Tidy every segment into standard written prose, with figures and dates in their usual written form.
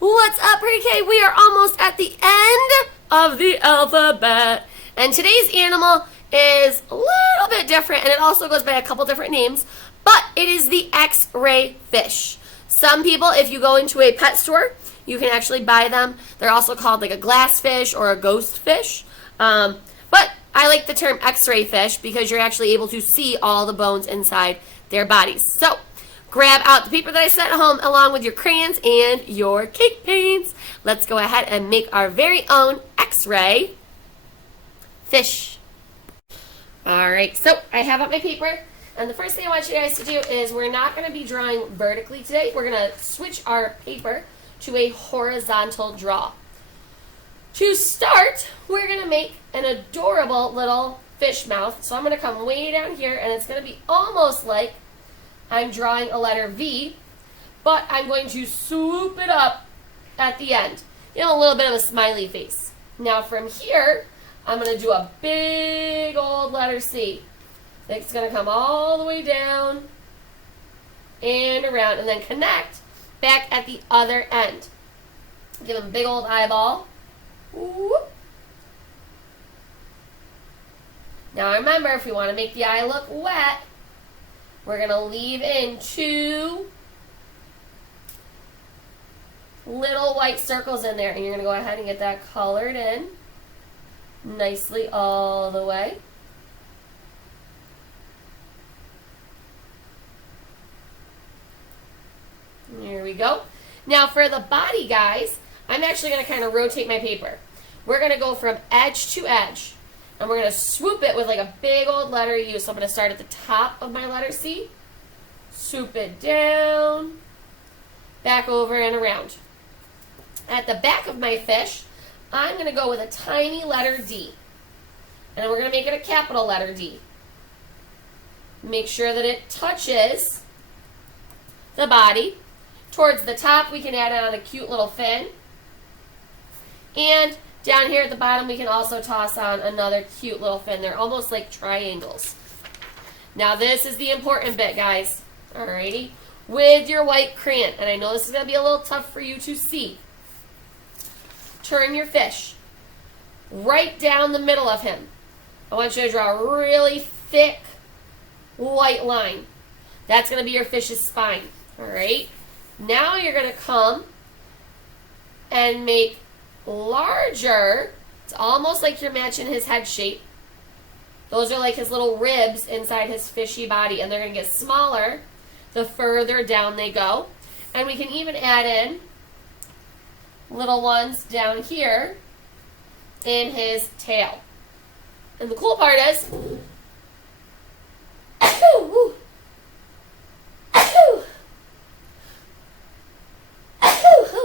What's up, pre-K? We are almost at the end of the alphabet. And today's animal is a little bit different, and it also goes by a couple different names, but it is the X-ray fish. Some people, if you go into a pet store, you can actually buy them. They're also called like a glass fish or a ghost fish. But I like the term X-ray fish because you're actually able to see all the bones inside their bodies. So, grab out the paper that I sent home along with your crayons and your cake paints. Let's go ahead and make our very own X-ray fish. Alright, so I have up my paper. And the first thing I want you guys to do is we're not going to be drawing vertically today. We're going to switch our paper to a horizontal draw. To start, we're going to make an adorable little fish mouth. So I'm going to come way down here, and it's going to be almost like I'm drawing a letter V, but I'm going to swoop it up at the end. Give him a little bit of a smiley face. Now from here, I'm going to do a big old letter C. It's going to come all the way down and around, and then connect back at the other end. Give him a big old eyeball. Whoop. Now remember, if we want to make the eye look wet, we're going to leave in 2 little white circles in there, and you're going to go ahead and get that colored in nicely all the way. There we go. Now for the body, guys, I'm actually going to kind of rotate my paper. We're going to go from edge to edge, and we're going to swoop it with like a big old letter U. So I'm going to start at the top of my letter C, swoop it down, back over and around. At the back of my fish, I'm going to go with a tiny letter D, and then we're going to make it a capital letter D. Make sure that it touches the body. Towards the top, we can add on a cute little fin. And down here at the bottom, we can also toss on another cute little fin. They're almost like triangles. Now, this is the important bit, guys. Alrighty. With your white crayon, and I know this is going to be a little tough for you to see, turn your fish right down the middle of him. I want you to draw a really thick white line. That's going to be your fish's spine. Alright? Now you're going to come and make larger. It's almost like you're matching his head shape. Those are like his little ribs inside his fishy body, and they're going to get smaller the further down they go. And we can even add in little ones down here in his tail. And the cool part is,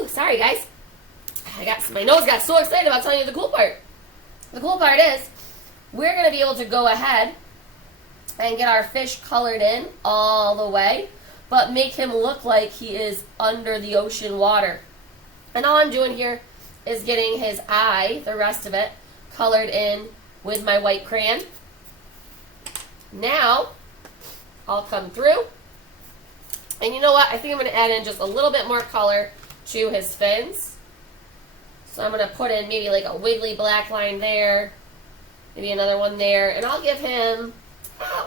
sorry guys, my nose got so excited about telling you the cool part. The cool part is we're going to be able to go ahead and get our fish colored in all the way, but make him look like he is under the ocean water. And all I'm doing here is getting his eye, the rest of it, colored in with my white crayon. Now, I'll come through, and you know what? I think I'm going to add in just a little bit more color to his fins. So I'm going to put in maybe like a wiggly black line there, maybe another one there, and I'll give him,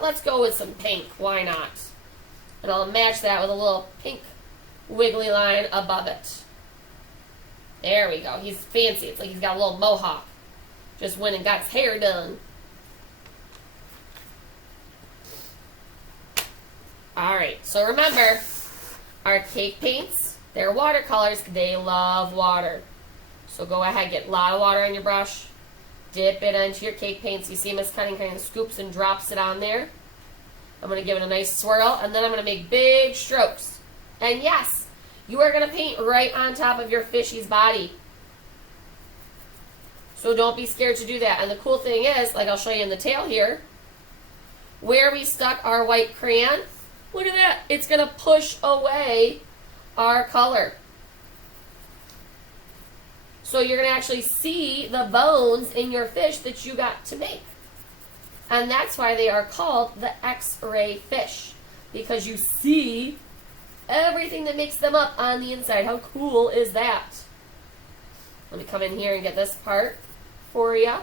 let's go with some pink, why not? And I'll match that with a little pink wiggly line above it. There we go. He's fancy. It's like he's got a little mohawk. Just went and got his hair done. Alright, so remember, our cake paints, they're watercolors. They love water. So go ahead, get a lot of water on your brush. Dip it into your cake paints. You see Miss Cunning kind of scoops and drops it on there. I'm going to give it a nice swirl, and then I'm going to make big strokes. And yes, you are going to paint right on top of your fishy's body. So don't be scared to do that. And the cool thing is, like I'll show you in the tail here, where we stuck our white crayon, look at that. It's going to push away our color. So you're going to actually see the bones in your fish that you got to make. And that's why they are called the X-ray fish, because you see everything that makes them up on the inside. How cool is that? Let me come in here and get this part for you.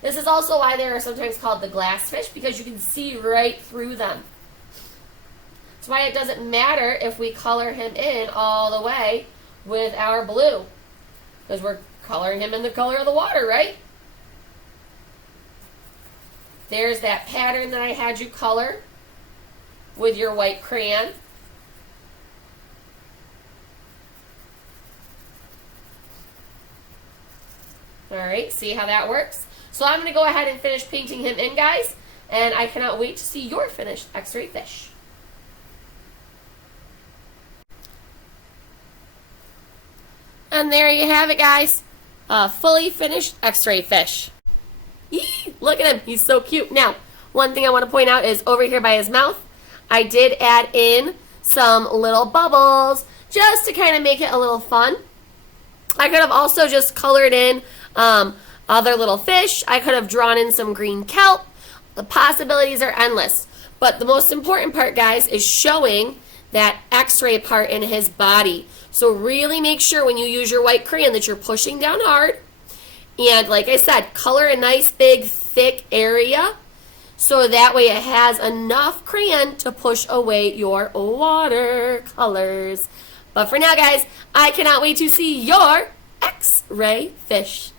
This is also why they are sometimes called the glass fish, because you can see right through them. That's why it doesn't matter if we color him in all the way with our blue, because we're coloring him in the color of the water, right? There's that pattern that I had you color with your white crayon. Alright, see how that works? So I'm going to go ahead and finish painting him in, guys, and I cannot wait to see your finished X-ray fish. And there you have it, guys. A fully finished X-ray fish. Eee, look at him. He's so cute. Now, one thing I want to point out is over here by his mouth, I did add in some little bubbles just to kind of make it a little fun. I could have also just colored in other little fish. I could have drawn in some green kelp. The possibilities are endless. But the most important part, guys, is showing that X-ray part in his body. So really make sure when you use your white crayon that you're pushing down hard. And like I said, color a nice big thick area so that way it has enough crayon to push away your watercolors. But for now, guys, I cannot wait to see your X-ray fish.